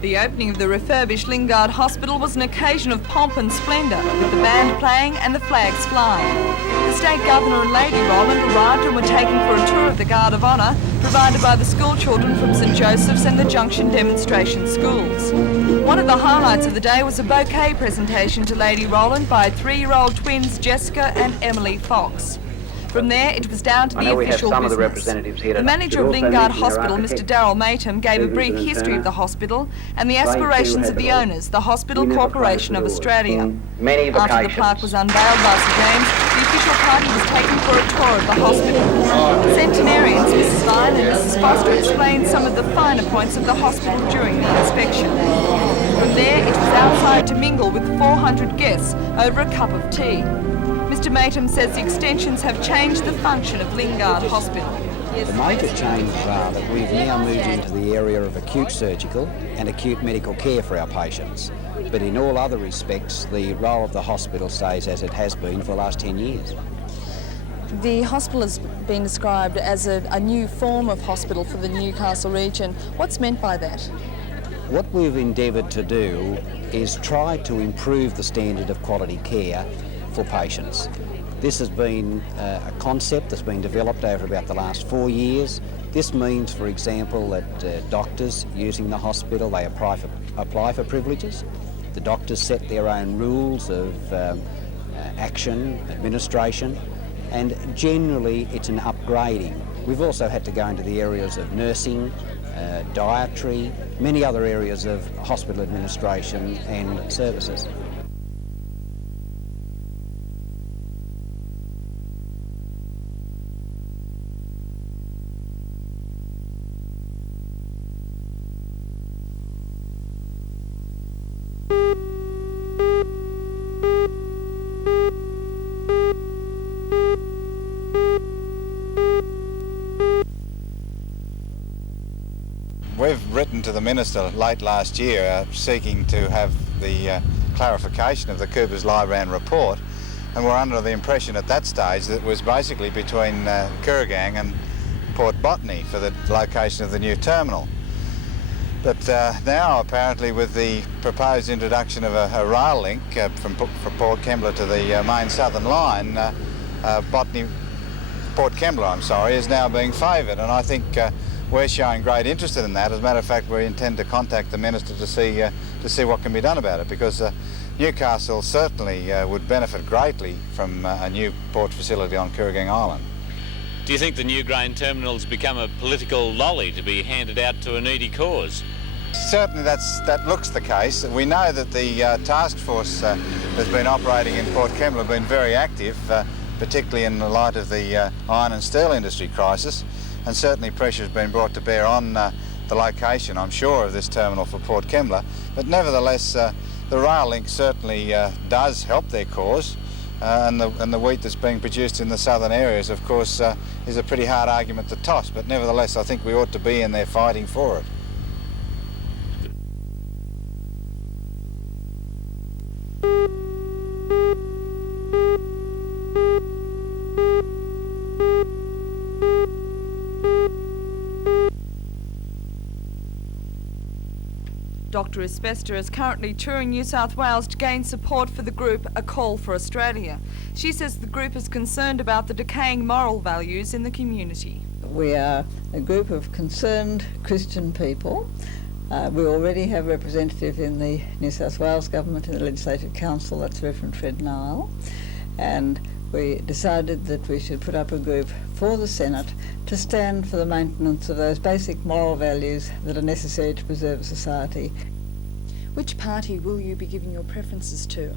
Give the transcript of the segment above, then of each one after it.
The opening of the refurbished Lingard Hospital was an occasion of pomp and splendour, with the band playing and the flags flying. The State Governor and Lady Roland arrived and were taken for a tour of the Guard of Honour, provided by the school children from St Joseph's and the Junction demonstration schools. One of the highlights of the day was a bouquet presentation to Lady Roland by 3-year-old twins Jessica and Emily Fox. From there, it was down to the official business. The manager of Lingard Hospital, Mr Darryl Matham, gave a brief history of the hospital and the aspirations of the owners, the Hospital Corporation of Australia. After the plaque was unveiled by Sir James, the official party was taken for a tour of the hospital. Centenarians Mrs Vine and Mrs Foster explained some of the finer points of the hospital during the inspection. From there, it was outside to mingle with 400 guests over a cup of tea. Mr Matham says the extensions have changed the function of Lingard Hospital. The major changes are that we've now moved into the area of acute surgical and acute medical care for our patients. But in all other respects, the role of the hospital stays as it has been for the last 10 years. The hospital has been described as a new form of hospital for the Newcastle region. What's meant by that? What we've endeavoured to do is try to improve the standard of quality care for patients. This has been a concept that's been developed over about the last 4 years. This means, for example, that doctors using the hospital, they apply for privileges. The doctors set their own rules of action, administration, and generally it's an upgrading. We've also had to go into the areas of nursing, dietary, many other areas of hospital administration and services. We've written to the Minister late last year seeking to have the clarification of the Coopers-Lybrand report, and we're under the impression at that stage that it was basically between Kooragang and Port Botany for the location of the new terminal. But now apparently with the proposed introduction of a rail link from Port Kembla to the main southern line, Port Kembla, is now being favoured, and I think we're showing great interest in that. As a matter of fact, we intend to contact the Minister to see what can be done about it, because Newcastle certainly would benefit greatly from a new port facility on Kooragang Island. Do you think the new grain terminal's become a political lolly to be handed out to a needy cause? Certainly that looks the case. We know that the task force that's been operating in Port Kembla have been very active, particularly in the light of the iron and steel industry crisis, and certainly pressure has been brought to bear on the location, I'm sure, of this terminal for Port Kembla. But nevertheless, the rail link certainly does help their cause, and the wheat that's being produced in the southern areas, of course, is a pretty hard argument to toss. But nevertheless, I think we ought to be in there fighting for it. Dr Espester is currently touring New South Wales to gain support for the group A Call for Australia. She says the group is concerned about the decaying moral values in the community. We are a group of concerned Christian people. We already have a representative in the New South Wales Government in the Legislative Council, that's Reverend Fred Nile, and we decided that we should put up a group for the Senate to stand for the maintenance of those basic moral values that are necessary to preserve society. Which party will you be giving your preferences to?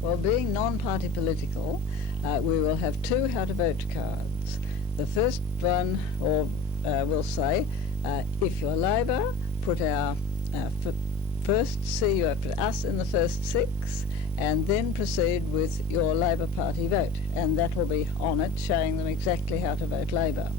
Well, being non-party political, we will have 2 how-to-vote cards. The first one will say, if you're Labor, put our first C, you put us in the first 6, and then proceed with your Labor Party vote, and that will be on it, showing them exactly how to vote Labor.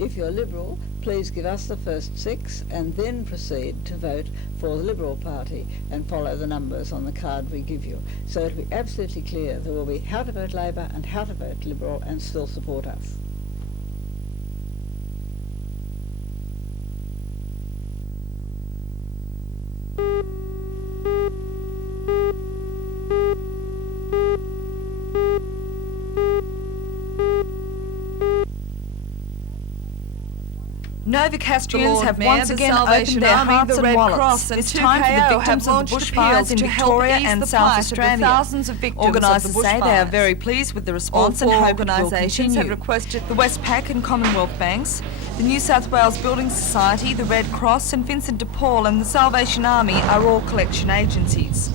If you're Liberal, please give us the first 6 and then proceed to vote for the Liberal Party and follow the numbers on the card we give you. So it'll be absolutely clear there will be how to vote Labor and how to vote Liberal and still support us. Novocastrians have once again opened their hearts and wallets. This time for the victims of the bushfires in Victoria and South Australia. Thousands of victims organisers say they are very pleased with the response and hope organisations have requested the Westpac and Commonwealth Banks, the New South Wales Building Society, the Red Cross, St Vincent de Paul and the Salvation Army are all collection agencies.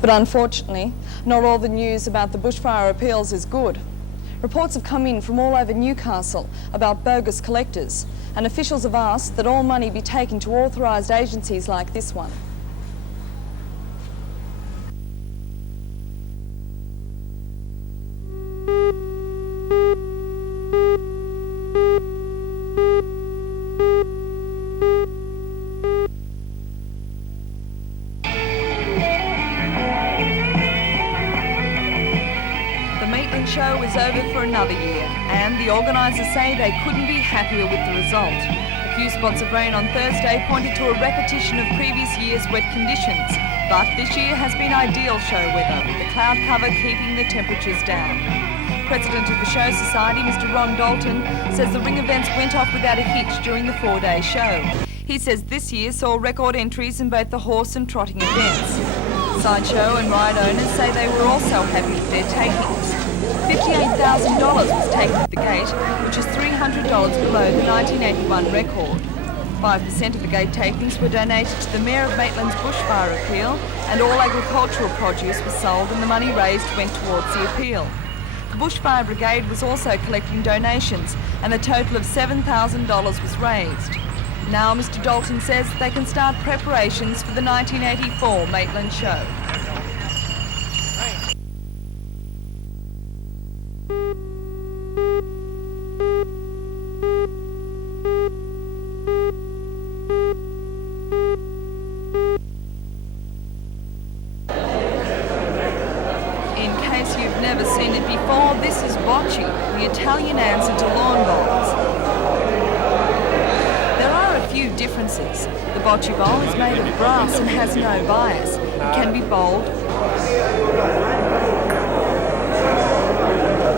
But unfortunately, not all the news about the bushfire appeals is good. Reports have come in from all over Newcastle about bogus collectors, and officials have asked that all money be taken to authorised agencies like this one. Show is over for another year, and the organisers say they couldn't be happier with the result. A few spots of rain on Thursday pointed to a repetition of previous year's wet conditions, but this year has been ideal show weather, with the cloud cover keeping the temperatures down. President of the Show Society, Mr Ron Dalton, says the ring events went off without a hitch during the 4-day show. He says this year saw record entries in both the horse and trotting events. Sideshow and ride owners say they were also happy with their takings. $58,000 was taken at the gate, which is $300 below the 1981 record. 5% of the gate takings were donated to the Mayor of Maitland's bushfire appeal, and all agricultural produce was sold and the money raised went towards the appeal. The Bushfire Brigade was also collecting donations, and a total of $7,000 was raised. Now Mr Dalton says they can start preparations for the 1984 Maitland show. Never seen it before, this is bocce, the Italian answer to lawn bowls. There are a few differences. The bocce bowl is made of brass and has no bias. It can be bowled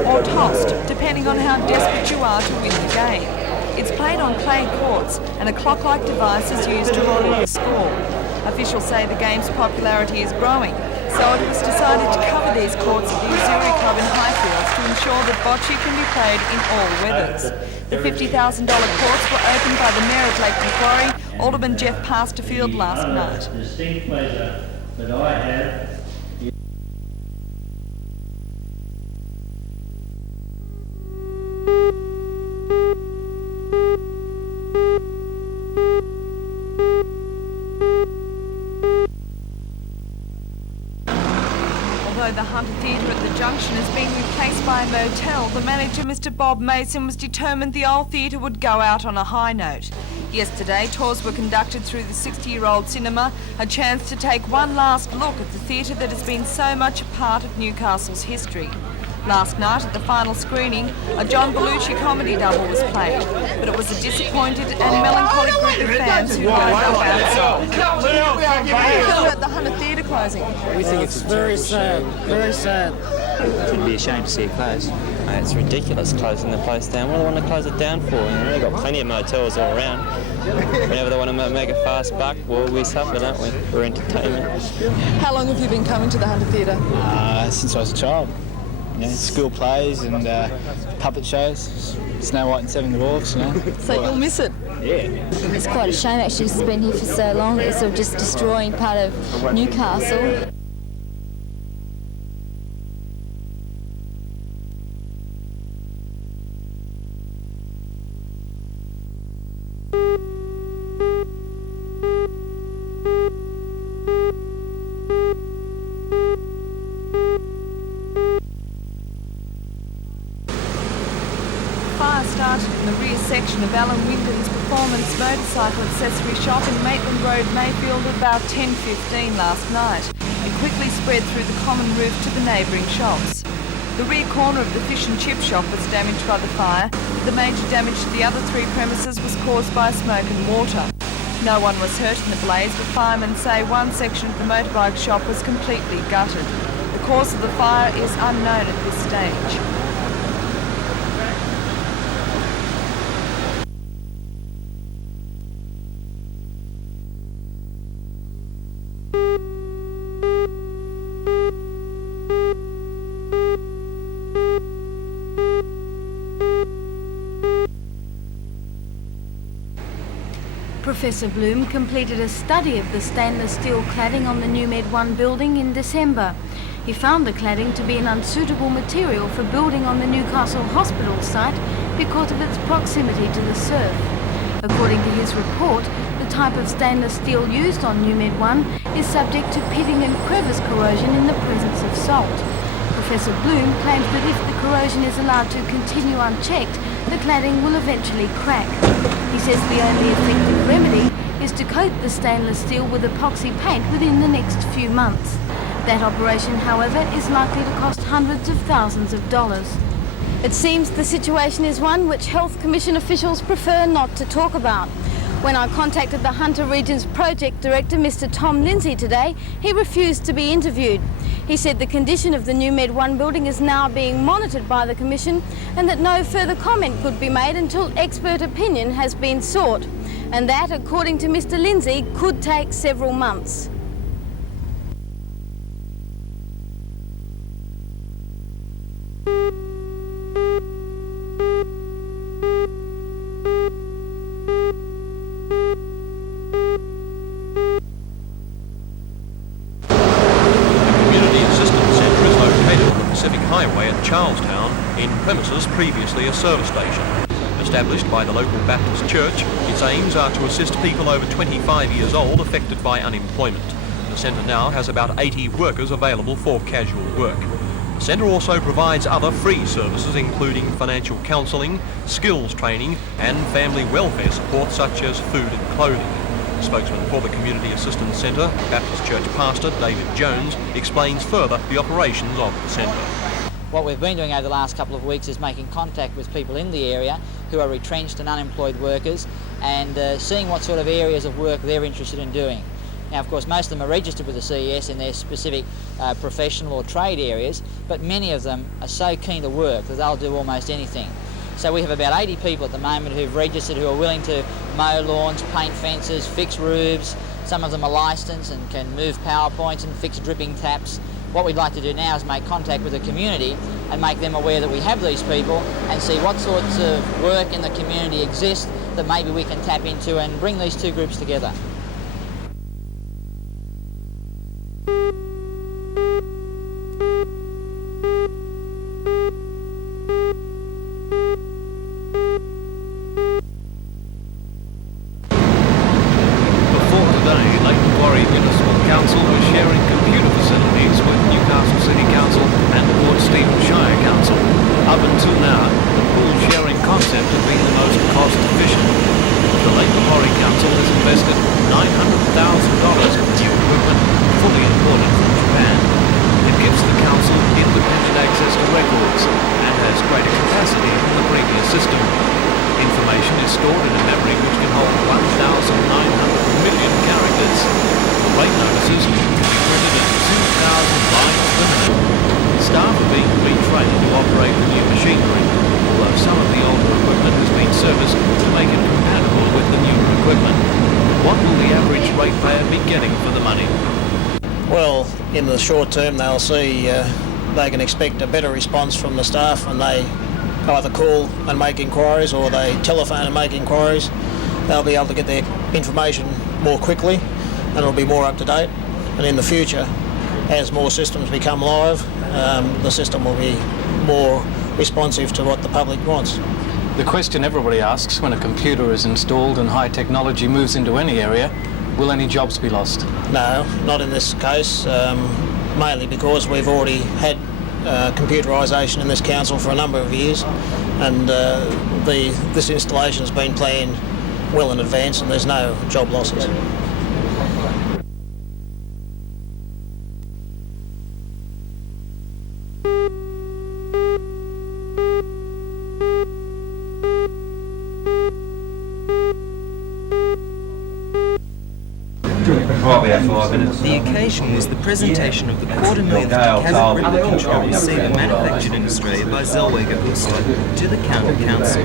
or tossed, depending on how desperate you are to win the game. It's played on clay courts, and a clock-like device is used to monitor the score. Officials say the game's popularity is growing, so it was decided to cover these courts at the Missouri Club in Highfields to ensure that bocce can be played in all weathers. The $50,000 courts were opened by the Mayor of Lake Macquarie, Alderman Jeff Pasterfield, last night. The distinct pleasure that I have. Although the Hunter Theatre at the Junction has been replaced by a motel, the manager, Mr Bob Mason, was determined the old theatre would go out on a high note. Yesterday, tours were conducted through the 60-year-old cinema, a chance to take one last look at the theatre that has been so much a part of Newcastle's history. Last night at the final screening, a John Belushi comedy double was played, but it was a disappointed and melancholic group of fans who won't go outside. About the Hunter Theatre closing. We think it's very sad, very sad. It'd be a shame to see it close. It's ridiculous closing the place down. What do they want to close it down for? They've got plenty of motels all around. Whenever they want to make a fast buck, well, we suffer, don't we, for entertainment. How long have you been coming to the Hunter Theatre? Since I was a child. You know, school plays and puppet shows, Snow White and Seven Dwarfs, you know. So you'll miss it? Yeah. It's quite a shame actually to spend here for so long. It's sort of just destroying part of Newcastle. Fire started in the rear section of Alan Wyndham's Performance Motorcycle Accessory Shop in Maitland Road, Mayfield at about 10:15 last night and quickly spread through the common roof to the neighbouring shops. The rear corner of the fish and chip shop was damaged by the fire. The major damage to the other three premises was caused by smoke and water. No one was hurt in the blaze, but firemen say one section of the motorbike shop was completely gutted. The cause of the fire is unknown at this stage. Professor Bloom completed a study of the stainless steel cladding on the new Med 1 building in December. He found the cladding to be an unsuitable material for building on the Newcastle Hospital site because of its proximity to the surf. According to his report, the type of stainless steel used on new Med 1 is subject to pitting and crevice corrosion in the presence of salt. Professor Bloom claims that if the corrosion is allowed to continue unchecked, the cladding will eventually crack. He says the only effective remedy is to coat the stainless steel with epoxy paint within the next few months. That operation, however, is likely to cost hundreds of thousands of dollars. It seems the situation is one which Health Commission officials prefer not to talk about. When I contacted the Hunter Region's project director, Mr. Tom Lindsay, today, he refused to be interviewed. He said the condition of the new Med 1 building is now being monitored by the Commission and that no further comment could be made until expert opinion has been sought. And that, according to Mr. Lindsay, could take several months. Highway at Charlestown in premises previously a service station. Established by the local Baptist church, its aims are to assist people over 25 years old affected by unemployment. The centre now has about 80 workers available for casual work. The centre also provides other free services including financial counselling, skills training and family welfare support such as food and clothing. Spokesman for the Community Assistance Centre, Baptist Church pastor David Jones, explains further the operations of the centre. What we've been doing over the last couple of weeks is making contact with people in the area who are retrenched and unemployed workers and seeing what sort of areas of work they're interested in doing. Now, of course, most of them are registered with the CES in their specific professional or trade areas, but many of them are so keen to work that they'll do almost anything. So we have about 80 people at the moment who've registered who are willing to mow lawns, paint fences, fix roofs. Some of them are licensed and can move power points and fix dripping taps. What we'd like to do now is make contact with the community and make them aware that we have these people and see what sorts of work in the community exist that maybe we can tap into and bring these two groups together. Well, in the short term they'll see they can expect a better response from the staff when they either call and make inquiries or they telephone and make inquiries. They'll be able to get their information more quickly and it'll be more up to date. And in the future, as more systems become live, the system will be more responsive to what the public wants. The question everybody asks when a computer is installed and high technology moves into any area, will any jobs be lost? No, not in this case, mainly because we've already had computerisation in this council for a number of years and this installation has been planned well in advance and there's no job losses. The occasion was the presentation of the £250,000 Kazakh ribbon control receiver manufactured in Australia by Zellweger Uster to the County Council.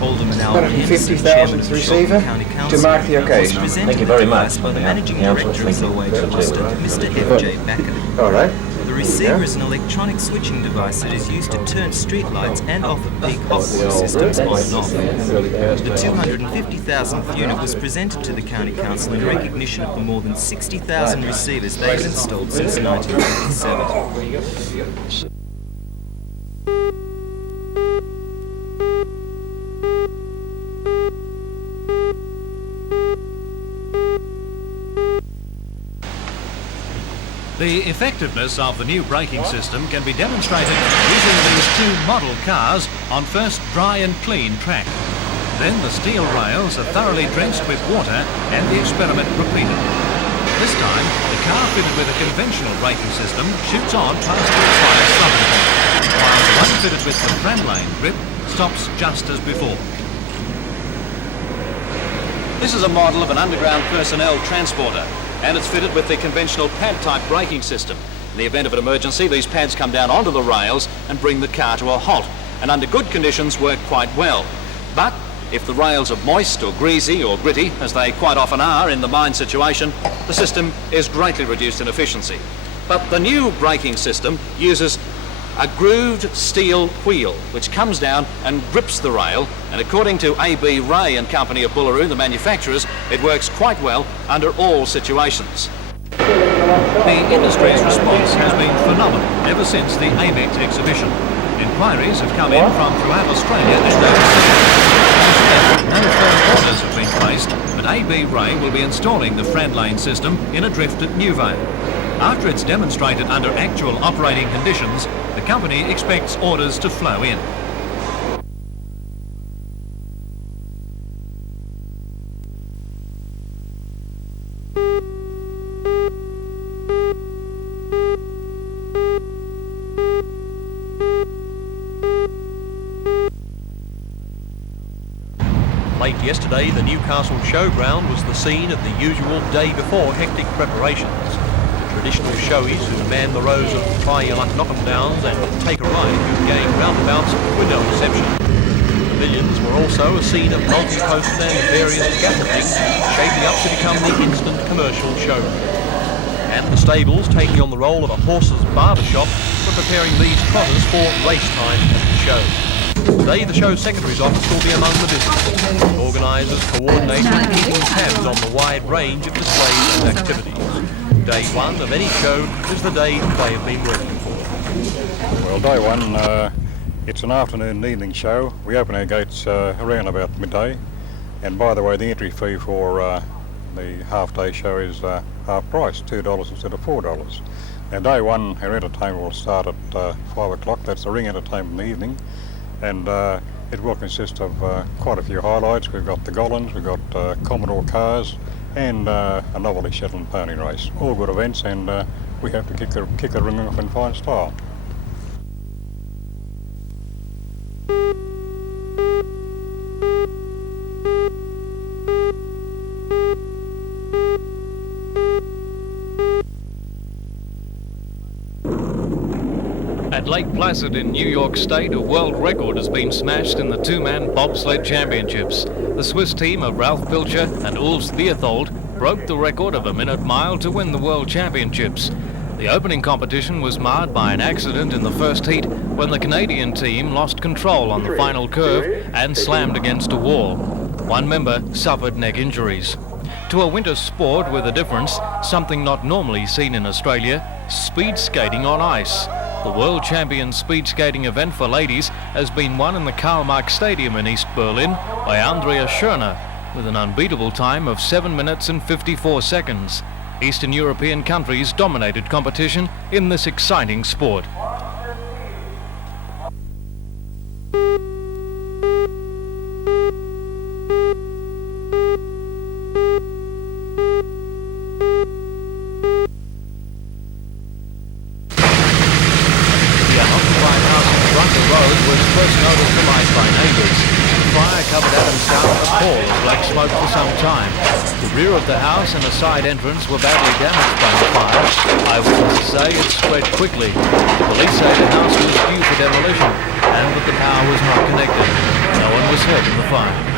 Alderman Alan Henderson, Chairman of the Shropshire County Council, to mark the occasion. was Thank you very much. by the Managing Director of Zellweger Uster, Mr. F.J. Backer. All right. The receiver is an electronic switching device that is used to turn street lights and off-peak hospital systems on and off. The 250,000th unit was presented to the County Council in recognition of the more than 60,000 receivers they've installed since 1957. The effectiveness of the new braking system can be demonstrated using these two model cars on first dry and clean track. Then the steel rails are thoroughly drenched with water and the experiment repeated. This time, the car fitted with a conventional braking system shoots on past the fire stopping point, while the one fitted with the tram lane grip stops just as before. This is a model of an underground personnel transporter, and it's fitted with the conventional pad-type braking system. In the event of an emergency, these pads come down onto the rails and bring the car to a halt, and under good conditions work quite well. But if the rails are moist or greasy or gritty, as they quite often are in the mine situation, the system is greatly reduced in efficiency. But the new braking system uses a grooved steel wheel which comes down and grips the rail, and according to A.B. Ray and Company of Bullaroo, the manufacturers, it works quite well under all situations. The industry's response has been phenomenal ever since the AMEX exhibition. Inquiries have come in from throughout Australia and overseas. No firm orders have been placed, but A.B. Ray will be installing the Friendlane system in a drift at Newvale. After it's demonstrated under actual operating conditions, the company expects orders to flow in. Late yesterday, the Newcastle Showground was the scene of the usual day-before hectic preparations. The traditional showies who man the rows of try your luck knock-em-downs and take a ride through gang roundabouts were no exception. The pavilions were also a scene of multi-post and various scaffolding, shaping up to become the instant commercial showroom. And the stables, taking on the role of a horse's barber shop, were preparing these trotters for race time at the show. Today, the show secretary's office will be among the business. Organisers coordinate and keeping tabs on the wide range of displays and activities. Day one of any show is the day they have been working for. Well, day one, it's an afternoon and evening show. We open our gates around about midday. And by the way, the entry fee for the half-day show is half price, $2 instead of $4. Now, day one, our entertainment will start at 5 o'clock. That's the ring entertainment in the evening. And it will consist of quite a few highlights. We've got the Gollins, we've got Commodore cars, and a novelty Shetland pony race. All good events, and we have to kick the ring off in fine style. At Lake Placid in New York State, a world record has been smashed in the two-man bobsled championships. The Swiss team of Ralph Pilcher and Ulf Theothold broke the record of a minute mile to win the world championships. The opening competition was marred by an accident in the first heat when the Canadian team lost control on the final curve and slammed against a wall. One member suffered neck injuries. To a winter sport with a difference, something not normally seen in Australia, speed skating on ice. The World Champion Speed Skating event for ladies has been won in the Karl Marx Stadium in East Berlin by Andrea Schörner with an unbeatable time of 7 minutes and 54 seconds. Eastern European countries dominated competition in this exciting sport. First noticed the light by neighbours. The fire covered Adam's house with a pall of black smoke for some time. The rear of the house and a side entrance were badly damaged by the fire. Eyewitnesses say it spread quickly. Police say the house was due for demolition and that the power was not connected. No one was hurt in the fire.